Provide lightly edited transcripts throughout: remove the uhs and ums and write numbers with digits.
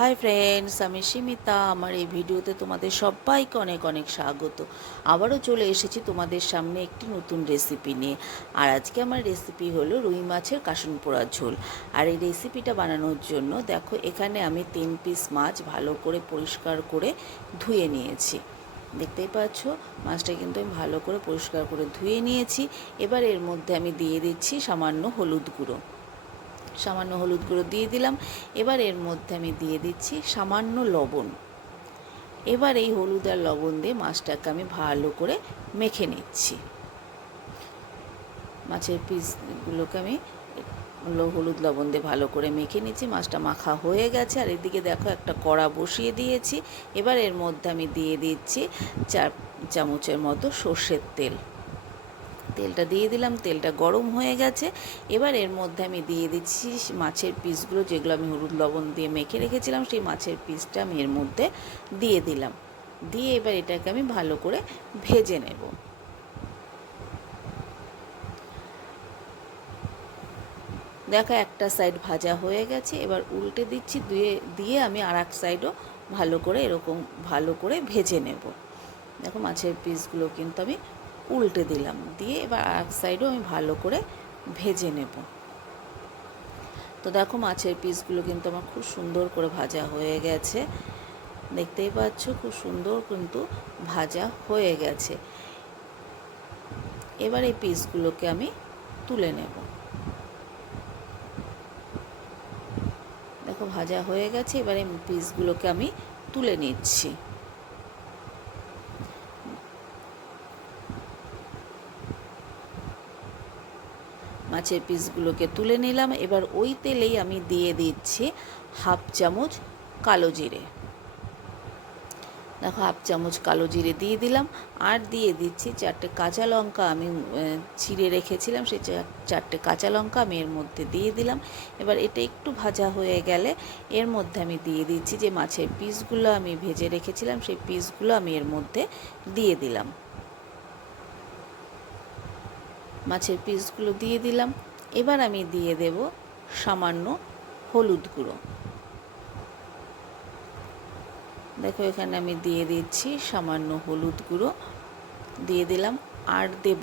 Hi friends, আমি সীমিতা। আমার এই ভিডিওতে তোমাদের সবাইকে অনেক অনেক স্বাগত। আবারও চলে এসেছি তোমাদের সামনে একটি নতুন রেসিপি নিয়ে। আর আজকে আমার রেসিপি হলো রুই মাছের কাসুন পোড়া ঝোল। আর এই রেসিপিটা বানানোর জন্য দেখো, এখানে আমি 3 পিস মাছ ভালো করে পরিষ্কার করে ধুয়ে নিয়েছি। দেখতেই পাচ্ছ, মাছটা কিন্তু আমি ভালো করে পরিষ্কার করে ধুয়ে নিয়েছি। এবার এর মধ্যে আমি দিয়ে দিচ্ছি সামান্য হলুদ গুঁড়ো। সামান্য হলুদ গুঁড়ো দিয়ে দিলাম। এবার এর মধ্যে আমি দিয়ে দিচ্ছি সামান্য লবণ। এবার এই হলুদ আর লবণ দিয়ে মাছটাকে আমি ভালো করে মেখে নিচ্ছি। মাছের পিসগুলোকে আমি হলুদ লবণ দিয়ে ভালো করে মেখে নিচ্ছি। মাছটা মাখা হয়ে গেছে। আর এদিকে দেখো, একটা কড়া বসিয়ে দিয়েছি। এবার এর মধ্যে আমি দিয়ে দিচ্ছি 4 চামচের মতো সর্ষের তেল। তেলটা দিয়ে দিলাম, তেলটা গরম হয়ে গেছে। এবার এর মধ্যে আমি দিয়ে দিচ্ছি মাছের পিসগুলো, যেগুলো আমি হলুদ লবণ দিয়ে মেখে রেখেছিলাম। সেই মাছের পিসটা আমি এর মধ্যে দিয়ে দিলাম। দিয়ে এবার এটাকে আমি ভালো করে ভেজে নেব। দেখো, একটা সাইড ভাজা হয়ে গেছে। এবার উল্টে দিচ্ছি, দিয়ে আমি আর এক সাইডও ভালো করে এরকম ভালো করে ভেজে নেব। দেখো, মাছের পিসগুলো কিন্তু আমি উল্টে দিলাম, দিয়ে এবার আর এক সাইডও আমি ভালো করে ভেজে নেব। তো দেখো, মাছের পিসগুলো কিন্তু আমার খুব সুন্দর করে ভাজা হয়ে গেছে। দেখতেই পাচ্ছ, খুব সুন্দর কিন্তু ভাজা হয়ে গেছে। এবার এই পিসগুলোকে আমি তুলে নেব। দেখো, ভাজা হয়ে গেছে। এবার এই পিসগুলোকে আমি তুলে নিচ্ছি। মাছের পিসগুলোকে তুলে নিলাম। এবার ওই তেলেই আমি দিয়ে দিচ্ছি হাফ চামচ কালো জিরে। দেখো, হাফ চামচ কালো জিরে দিয়ে দিলাম। আর দিয়ে দিচ্ছি 4টে কাঁচা লঙ্কা আমি ছিঁড়ে রেখেছিলাম। সেই 4টে কাঁচা লঙ্কা আমি এর মধ্যে দিয়ে দিলাম। এবার এটা একটু ভাজা হয়ে গেলে এর মধ্যে আমি দিয়ে দিচ্ছি যে মাছের পিসগুলো আমি ভেজে রেখেছিলাম, সেই পিসগুলো আমি এর মধ্যে দিয়ে দিলাম। মাছের পিসগুলো দিয়ে দিলাম। এবার আমি দিয়ে দেব সামান্য হলুদ গুঁড়ো। দেখো, এখানে আমি দিয়ে দিচ্ছি সামান্য হলুদ গুঁড়ো দিয়ে দিলাম। আর দেব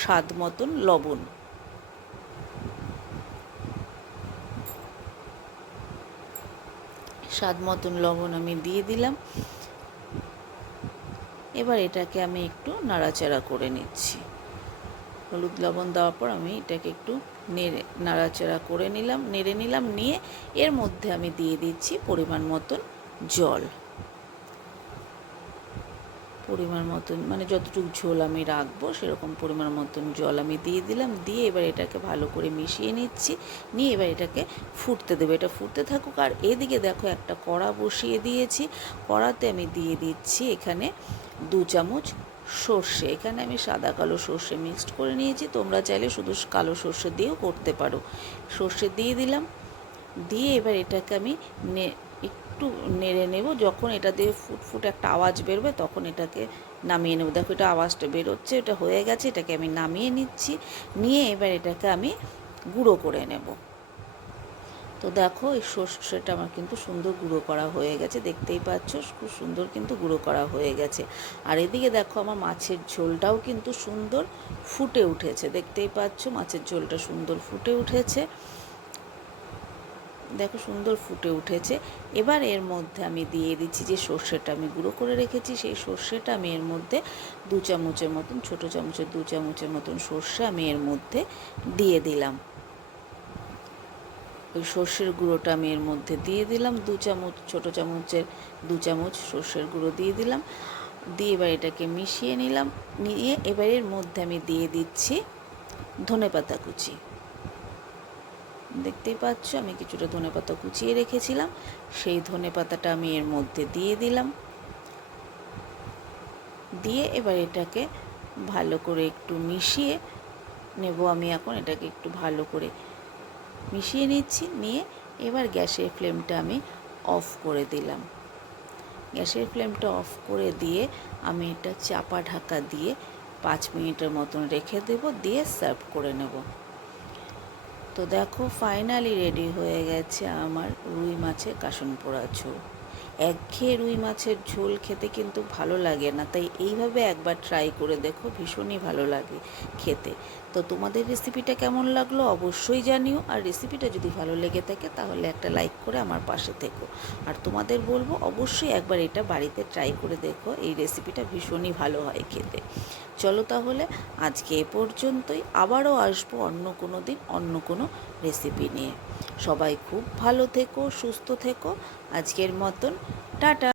স্বাদ মতন লবণ। স্বাদ মতন লবণ আমি দিয়ে দিলাম। এবার এটাকে আমি একটু নাড়াচাড়া করে নিচ্ছি। হলুদ লবণ দেওয়ার পর আমি এটাকে একটু নাড়াচাড়া করে নেড়ে নিলাম। নিয়ে এর মধ্যে আমি দিয়ে দিচ্ছি পরিমাণ মতন জল। পরিমাণ মতন মানে যতটুকু ঝোল আমি রাখবো সেরকম পরিমাণ মতন জল আমি দিয়ে দিলাম। দিয়ে এবার এটাকে ভালো করে মিশিয়ে নিচ্ছি। নিয়ে এবার এটাকে ফুটতে দেবো। এটা ফুটতে থাকুক। আর এদিকে দেখো, একটা কড়া বসিয়ে দিয়েছি। কড়াতে আমি দিয়ে দিচ্ছি এখানে 2 চামচ সর্ষে। এখানে আমি সাদা কালো সর্ষে মিক্সড করে নিয়েছি। তোমরা চাইলে শুধু কালো সর্ষে দিয়েও করতে পারো। সর্ষে দিয়ে দিলাম। দিয়ে এবার এটাকে আমি একটু নেড়ে নেব। যখন এটা দিয়ে ফুটফুট একটা আওয়াজ বেরোবে তখন এটাকে নামিয়ে নেব। দেখো, এটা আওয়াজটা বেরোচ্ছে, এটা হয়ে গেছে। এটাকে আমি নামিয়ে নিচ্ছি। নিয়ে এবার এটাকে আমি গুঁড়ো করে নেব। তো দেখো, এই সর্ষেটা আমার কিন্তু সুন্দর গুঁড়ো করা হয়ে গেছে। দেখতেই পাচ্ছ, খুব সুন্দর কিন্তু গুঁড়ো করা হয়ে গেছে। আর এদিকে দেখো, আমার মাছের ঝোলটাও কিন্তু সুন্দর ফুটে উঠেছে। দেখতেই পাচ্ছ, মাছের ঝোলটা সুন্দর ফুটে উঠেছে। দেখো, সুন্দর ফুটে উঠেছে। এবার এর মধ্যে আমি দিয়ে দিচ্ছি যে সর্ষেটা আমি গুঁড়ো করে রেখেছি, সেই সর্ষেটা আমি এর মধ্যে 2 চামচের মতন, ছোটো চামচের 2 চামচের মতন সর্ষে আমি এর মধ্যে দিয়ে দিলাম। ওই সর্ষের গুঁড়োটা আমি এর মধ্যে দিয়ে দিলাম। 2 চামচ, ছোটো চামচের 2 চামচ সর্ষের গুঁড়ো দিয়ে দিলাম। দিয়ে এবার এটাকে মিশিয়ে নিলাম। নিয়ে এবার এর মধ্যে আমি দিয়ে দিচ্ছি ধনেপাতা কুচি। দেখতেই পাচ্ছ, আমি কিছুটা ধনেপাতা কুচিয়ে রেখেছিলাম। সেই ধনেপাতাটা আমি এর মধ্যে দিয়ে দিলাম। দিয়ে এবার এটাকে ভালো করে একটু মিশিয়ে নেব। আমি এখন এটাকে একটু ভালো করে মিশিয়ে নিচ্ছি। নিয়ে এবার গ্যাসের ফ্লেমটা আমি অফ করে দিলাম। গ্যাসের ফ্লেমটা অফ করে দিয়ে আমি এটা চাপা ঢাকা দিয়ে 5 মিনিটের মতন রেখে দেব। দিয়ে সার্ভ করে নেব। তো দেখো ফাইনালি রেডি হয়ে গেছে আমার রুই মাছের কাসন পোড়া ঝোল। একঘেয়ে রুই মাছের ঝোল খেতে কিন্তু ভালো লাগে না, তাই এইভাবে একবার ট্রাই করে দেখো, ভীষণই ভালো লাগে খেতে। তো তোমাদের রেসিপিটা কেমন লাগলো অবশ্যই জানিও, আর রেসিপিটা যদি ভালো লেগে থাকে তাহলে একটা লাইক করে আমার পাশে থেকো। আর তোমাদের বলবো অবশ্যই একবার এটা বাড়িতে ট্রাই করে দেখো, এই রেসিপিটা ভীষণই ভালো হয় খেতে। চলো তাহলে আজকে এ পর্যন্তই, আবারও আসবো অন্য কোনো দিন অন্য কোনো রেসিপি নিয়ে। সবাই খুব ভালো থেকো, সুস্থ থেকো। আজকের মতন টাটা।